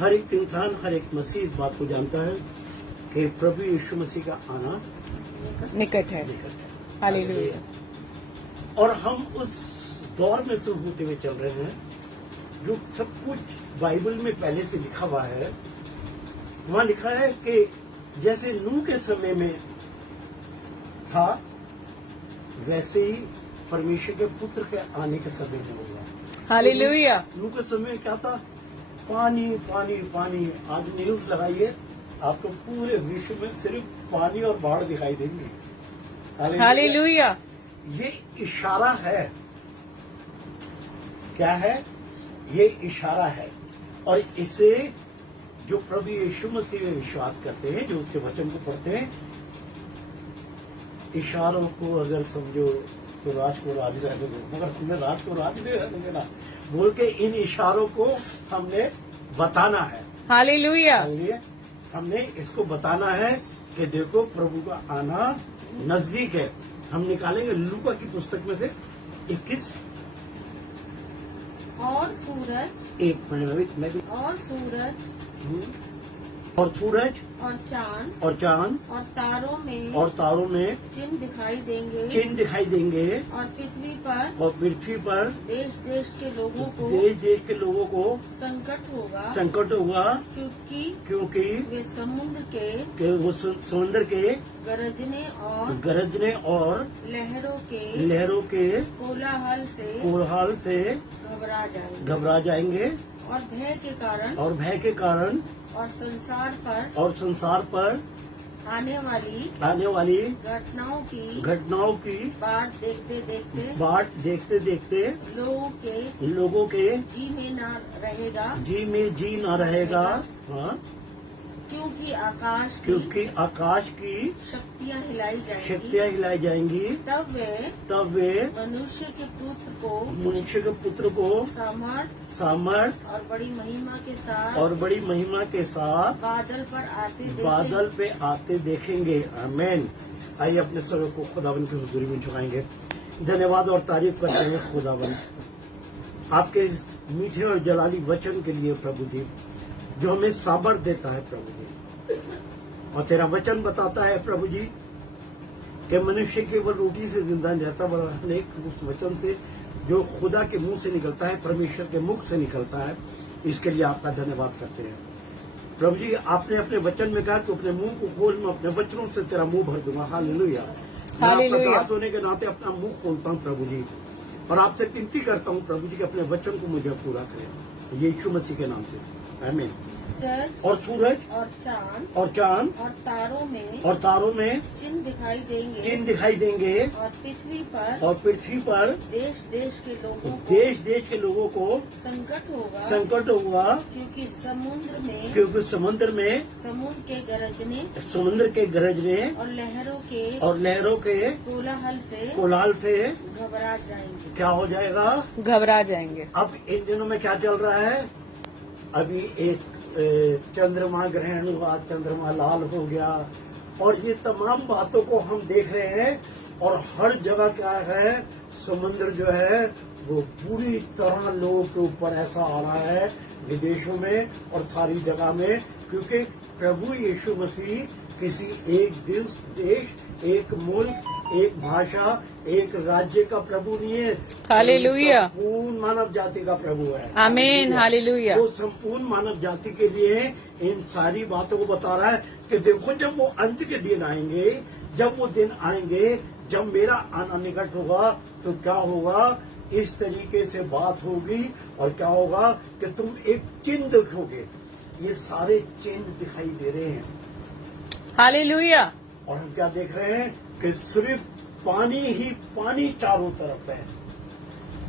हर एक इंसान, हर एक मसीह इस बात को जानता है कि प्रभु यीशु मसीह का आना निकट है। निकट है। हालेलुया। और हम उस दौर में से होते हुए चल रहे हैं जो सब कुछ बाइबल में पहले से लिखा हुआ है। वहां लिखा है कि जैसे नूह के समय में था वैसे ही परमेश्वर के पुत्र के आने के समय में होगा। हालेलुया। नूह के समय क्या था? पानी पानी पानी। आज न्यूज लगाइए, आपको पूरे विश्व में सिर्फ पानी और बाढ़ दिखाई देंगे। हालेलुया। ये इशारा है। क्या है? ये इशारा है। और इसे जो प्रभु यीशु मसीह में विश्वास करते हैं, जो उसके वचन को पढ़ते हैं, इशारों को अगर समझो तो राज को राज रहने दो, मगर तुमने राज को राज नहीं रहने देना बोल के इन इशारों को हमने बताना है। हालेलुया। हमने इसको बताना है कि देखो प्रभु का आना नजदीक है। हम निकालेंगे लूका की पुस्तक में से 21। और सूरज, एक मिनट में भी। और सूरज और सूरज और चांद और चांद और तारों में और तारों में चिन्ह दिखाई देंगे, चिन्ह दिखाई देंगे। और पृथ्वी पर और पृथ्वी पर देश देश के लोगों को देश देश के लोगों को संकट होगा, संकट होगा, क्योंकि वे समुद्र कि वो समुद्र के गरजने और लहरों के कोलाहल से घबरा जाएंगे और भय के कारण और संसार पर आने वाली घटनाओं की बाट देखते देखते लोगों के जी में ना रहेगा। हाँ, क्योंकि आकाश की शक्तियाँ हिलाई जाएंगी। तब वे मनुष्य के पुत्र को सामर्थ और बड़ी महिमा के साथ बादल पे आते देखेंगे। आमीन। आइए अपने सर को खुदावन की हुजूरी में झुकाएंगे। धन्यवाद और तारीफ करते हैं खुदावन आपके इस मीठे और जलाली वचन के लिए प्रभु जी, जो हमें सामर्थ देता है प्रभु जी। और तेरा वचन बताता है प्रभु जी कि मनुष्य केवल रोटी से जिंदा नहीं रहता, वरन एक उस वचन से जो खुदा के मुंह से निकलता है, परमेश्वर के मुख से निकलता है। इसके लिए आपका धन्यवाद करते हैं प्रभु जी। आपने अपने वचन में कहा कि अपने मुंह को खोल, मैं अपने वचनों से तेरा मुंह भर दूंगा। हालेलुया। मैं आपका दास होने के नाते अपना मुंह खोलता हूँ प्रभु जी, और आपसे विनती करता हूँ प्रभु जी कि अपने वचन को मुझे पूरा करें, यीशु मसीह के नाम से। आमीन। और सूरज और चांद और तारों में चिन्ह दिखाई देंगे। और पृथ्वी पर देश देश के लोगों को संकट होगा, क्योंकि समुद्र में समुद्र के गरजने और लहरों के कोलाहल से घबरा जाएंगे। क्या हो जाएगा? घबरा जाएंगे। अब इन दिनों में क्या चल रहा है? अभी एक चंद्रमा ग्रहण हुआ, चंद्रमा लाल हो गया, और ये तमाम बातों को हम देख रहे हैं। और हर जगह क्या है, समुद्र जो है वो पूरी तरह लोगों के ऊपर ऐसा आ रहा है, विदेशों में और सारी जगह में, क्योंकि प्रभु यीशु मसीह किसी एक देश, एक मुल्क, एक भाषा, एक राज्य का प्रभु नहीं है। हालेलुया। संपूर्ण मानव जाति का प्रभु है। आमीन। हालेलुया। वो संपूर्ण मानव जाति के लिए इन सारी बातों को बता रहा है कि देखो, जब वो अंत के दिन आएंगे, जब मेरा आना निकट होगा, तो क्या होगा? इस तरीके से बात होगी, और क्या होगा कि तुम एक चिन्ह देखोगे। ये सारे चिन्ह दिखाई दे रहे हैं। हालेलुया। और हम क्या देख रहे हैं कि सिर्फ पानी ही पानी चारों तरफ है।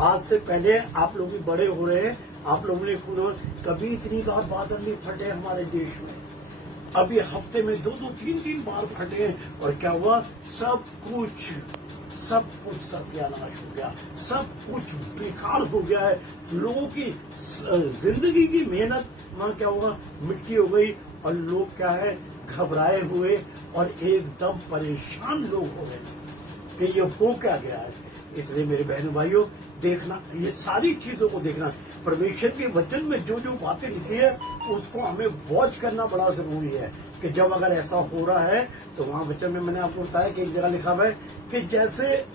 आज से पहले आप लोग भी बड़े हो रहे हैं, आप लोगों ने कभी इतनी बार बादल नहीं फटे हमारे देश में। अभी हफ्ते में 2-2, 3-3 बार फटे हैं, और क्या हुआ? सब कुछ सत्यानाश हो गया, सब कुछ बेकार हो गया है। लोगों की जिंदगी की मेहनत वहां क्या हुआ? मिट्टी हो गई, और लोग क्या है? घबराए हुए और एकदम परेशान लोग हो गए कि ये हो क्या गया है। इसलिए मेरे बहनों भाइयों, देखना, ये सारी चीजों को देखना। परमेश्वर के वचन में जो जो बातें लिखी है उसको हमें वॉच करना बड़ा जरूरी है कि जब अगर ऐसा हो रहा है तो वहां वचन में मैंने आपको बताया कि एक जगह लिखा हुआ है कि जैसे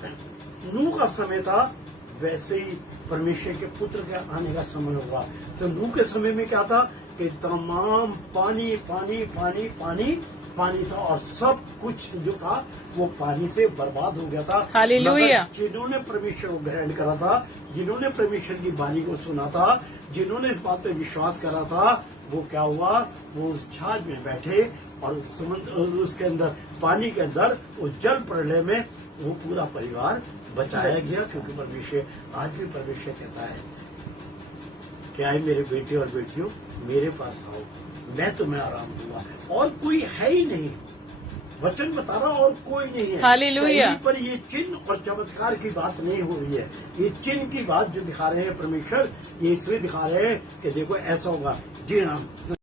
नूह का समय था वैसे ही परमेश्वर के पुत्र के आने का समय होगा। तो नूह के समय में क्या था कि तमाम पानी पानी पानी पानी पानी था और सब कुछ जो था वो पानी से बर्बाद हो गया था। हालेलुया। मगर जिन्होंने परमेश्वर को ग्रहण करा था, जिन्होंने परमेश्वर की वाणी को सुना था, जिन्होंने इस बात पे विश्वास करा था, वो क्या हुआ, वो उस जहाज में बैठे और समुद्र उसके अंदर पानी के अंदर उस जल प्रलय में वो पूरा परिवार बचाया गया। क्योंकि परमेश्वर आज भी परमेश्वर कहता है कि आए मेरे बेटे और बेटियों मेरे पास आओ, मैं तुम्हें आराम दूंगा। और कोई है ही नहीं, वचन बता रहा और कोई नहीं है। हालेलुया। कहीं पर ये चिन्ह और चमत्कार की बात नहीं हो रही है। ये चिन्ह की बात जो दिखा रहे हैं परमेश्वर, ये इसलिए दिखा रहे हैं कि देखो ऐसा होगा। जी हाँ।